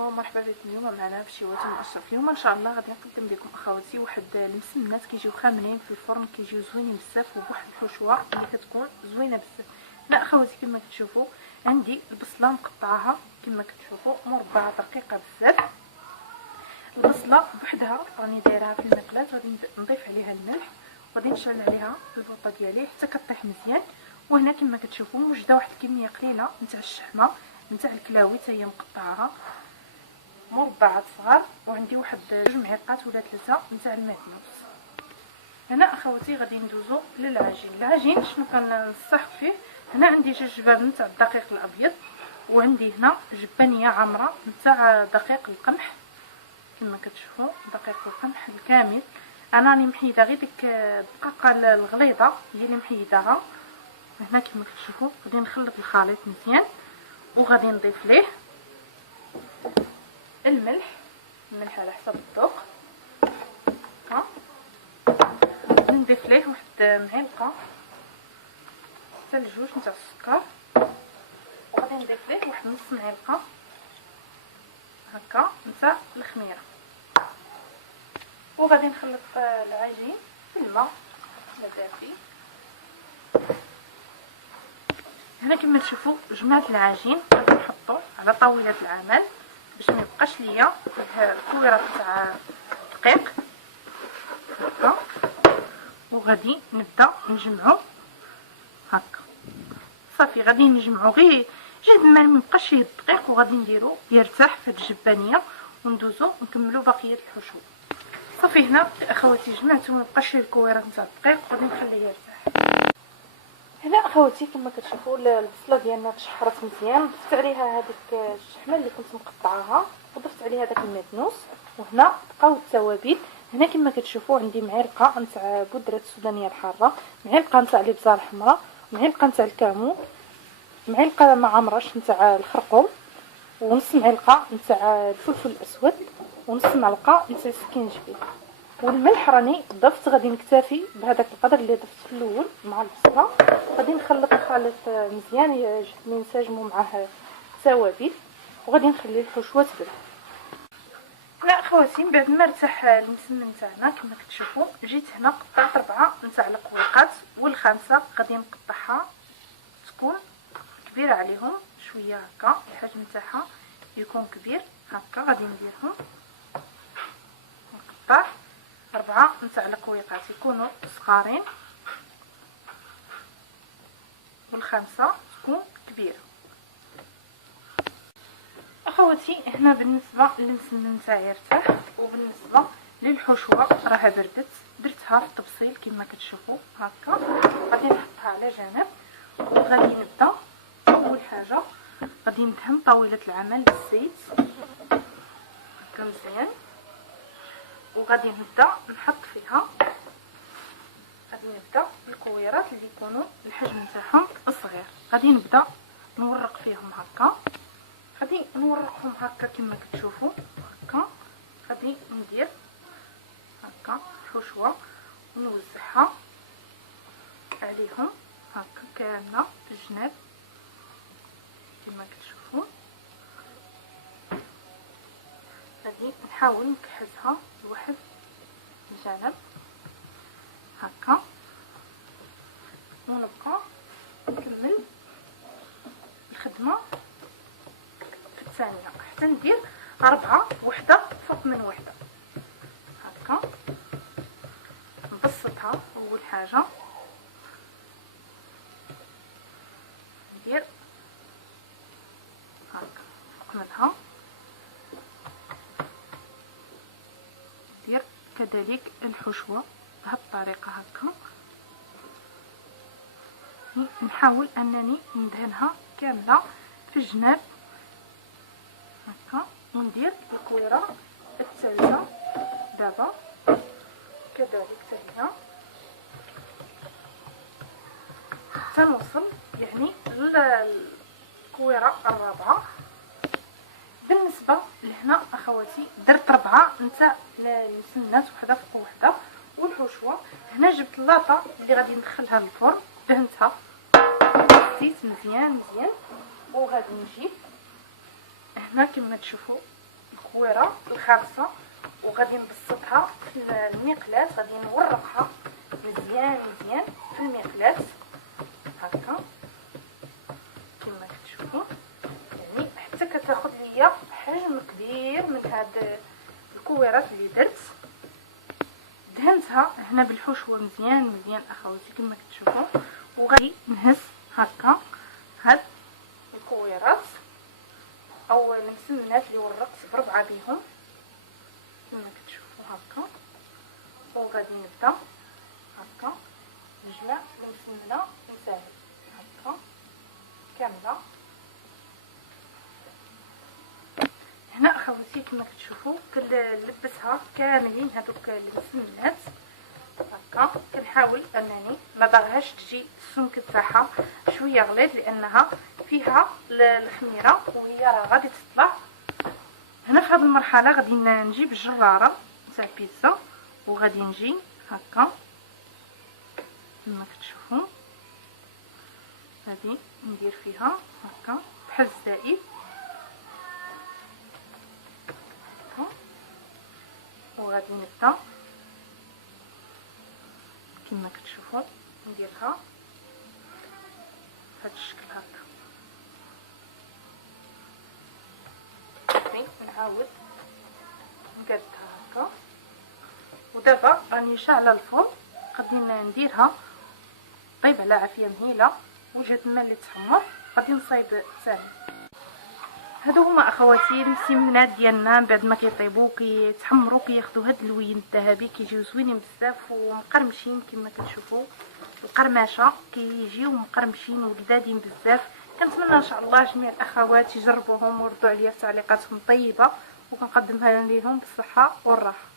عليكم، مرحبا بكم. اليوم معنا في شي وجبه مؤشر. اليوم ان شاء الله غادي نقدم لكم اخواتي واحد المسمنات كيجيو خامنين في الفرن، كيجيو زوينين بزاف وبواحد الحشوه اللي كتكون زوينه بزاف. هنا اخواتي كما كتشوفوا عندي البصله مقطعاها كما كتشوفوا مربعه رقيقه بزاف. البصله بوحدها راني دايرها في المقلاة، غادي نضيف عليها الملح وغادي نشعل عليها البوطه ديالي حتى كطيح مزيان. وهنا كما كتشوفوا موجده واحد الكميه قليله نتاع الشحمه نتاع الكلاوي حتى هي مقطعاها مربعات صغار، وعندي واحد 2 معلقات ولا 3 نتاع المعدنوس. هنا اخواتي غادي ندوزو للعجين. العجين شنو كنصح فيه؟ هنا عندي 2 جباب نتاع الدقيق الابيض، وعندي هنا جبانيه عامره نتاع دقيق القمح كما كتشوفوا، دقيق القمح الكامل. انا راني محيده غير ديك الدقيقه الغليظه هي اللي محيداها. هنا كما كتشوفوا غادي نخلط الخليط مزيان وغادي نضيف ليه الملح على حسب الذوق. ها نضيف ليه واحد معلقه حتى لجوج نتاع السكر، وغادي نضيف ليه واحد نص معلقه هكا نتاع الخميره، وغادي نخلط العجين في الماء دافي. هنا كما تشوفوا جمعت العجين، غادي نحطو على طاوله العمل باش ما يبقاش ليا الكويرات تاع الدقيق هكا، وغادي نبدا نجمعو هكا. صافي غادي نجمعو غير جهد ما ميبقاش فيه الدقيق، وغادي نديرو يرتاح في هاد الجبانيه وندوزو نكملو بقيه الحشو. صافي هنا اخواتي جمعت ومبقاش فيه الكويرات نتاع الدقيق، وغادي نخليه يرتاح. هنا اخواتي كما كتشوفوا البصله ديالنا تشحرت مزيان، ضفت عليها هذيك الشحمه اللي كنت مقطعاها وضفت عليها داك المعدنوس، وهنا بقاو التوابل. هنا كما كتشوفوا عندي معلقه نتاع بودره السودانيه الحاره، معلقه نتاع الابزار الحمراء، معلقه نتاع الكمون، معلقه ما عمرش نتاع الخرقوم، ونص معلقه نتاع الفلفل الاسود، ونص معلقه نتاع السكينجبير. والملح راني ضفت، غادي نكتفي بهذاك القدر اللي ضفت في الاول مع البصله. غادي نخلط الخليط مزيان ننسجمو معاه التوابل، وغادي نخلي الحشوه تبرد. هنا اخواتي من بعد ما ارتاح المسمن تاعنا كما كتشوفوا جيت هنا قطعت 4 نتاع القويقات، والخامسه غادي نقطعها تكون كبيره عليهم شويه هكا، الحجم تاعها يكون كبير هكا. غادي نديرهم نقطع 4 نتاع القويقات يكونوا صغارين، والخامسه تكون كبيره. اخواتي هنا بالنسبه للمسمن تاعي ارتاح، وبالنسبه للحشوه راها بردت، درتها في التبصيل كما كتشوفوا هكا. غادي نحطها على جنب، وغادي نبدا اول حاجه غادي ندهن طاوله العمل بالزيت هكا مزيان، وغادي نبدا نحط فيها، غادي نبدا الكويرات اللي يكونوا الحجم تاعهم صغير، غادي نبدا نورق فيهم هكا. غادي نورقهم هكا كما كتشوفوا هكا. غادي ندير هكا حشوه ونوزعها عليهم هكا كامله في الجناب كما كتشوفوا. غادي نحاول نكحزها لواحد الجانب هكا، ونبقى نكمل الخدمه في الثانيه حتى ندير 4 وحده فوق من وحده هكا. نبسطها اول حاجه، ندير هكا فوق منها، ندير كذلك الحشوه بهذه الطريقه هكا. نحاول انني ندهنها كامله في الجناب هكا، وندير الكويره الثالثه دابا كذلك حتى هي حتى نوصل يعني للكويره الرابعه. بالنسبه لهنا اخواتي درت 4 نتاع المسنات وحده فوق وحده، والحشوه هنا جبت اللاطه اللي غادي ندخلها للفرن دهنتها زيت مزيان، وغادي نجيب هنا كما تشوفوا الكويره الخامسه، وغادي نبسطها في المقلاة. غادي نورقها مزيان مزيان في المقلاة هكا كما كتشوفوا، يعني حتى كتاخذ ليا حجم كبير من هاد الكويرات اللي درت. دهنتها هنا بالحشوه مزيان مزيان اخواتي كما كتشوفوا، وغادي نهز هكا هاد الكويرات او المسمنات اللي ورقت بربعه بهم كما كتشوفوا هكا. وغادي نبدا هكا نجمع المسمنه نتاعي هكا كامله. هنا اخواتي كما كتشوفوا كنلبسها كاملين هذوك المسمنات هكا. كنحاول انني ما باغيهاش تجي السمك تاعها شويه غليظ لانها فيها الخميره وهي راه غادي تطلع. هنا في هذه المرحله غادي نجيب الجراره تاع البيتزا وغادي نجي هكا كما كتشوفوا، غادي ندير فيها هكا بحال الزائد وغادي نبدا كما كتشوفوا نديرها بهذا الشكل هكا. صافي نعاود نقادها هكا. ودابا راني شاعله الفرن غادي نديرها طيب على عافيه مهيله. وجهه الماء اللي تحمر غادي نصايب ثاني. هادو هما اخواتي المسمنات ديالنا بعد ما كيطيبوا كيتحمروا كياخذوا هاد اللوين الذهبي كيجيو زوينين بزاف ومقرمشين كما كتشوفوا. القرمشه كيجيو مقرمشين وجدادين بزاف. كنتمنى ان شاء الله جميع الاخوات يجربوهم ويردوا عليا في تعليقاتهم طيبه وكنقدمها لهم بالصحه والراحه.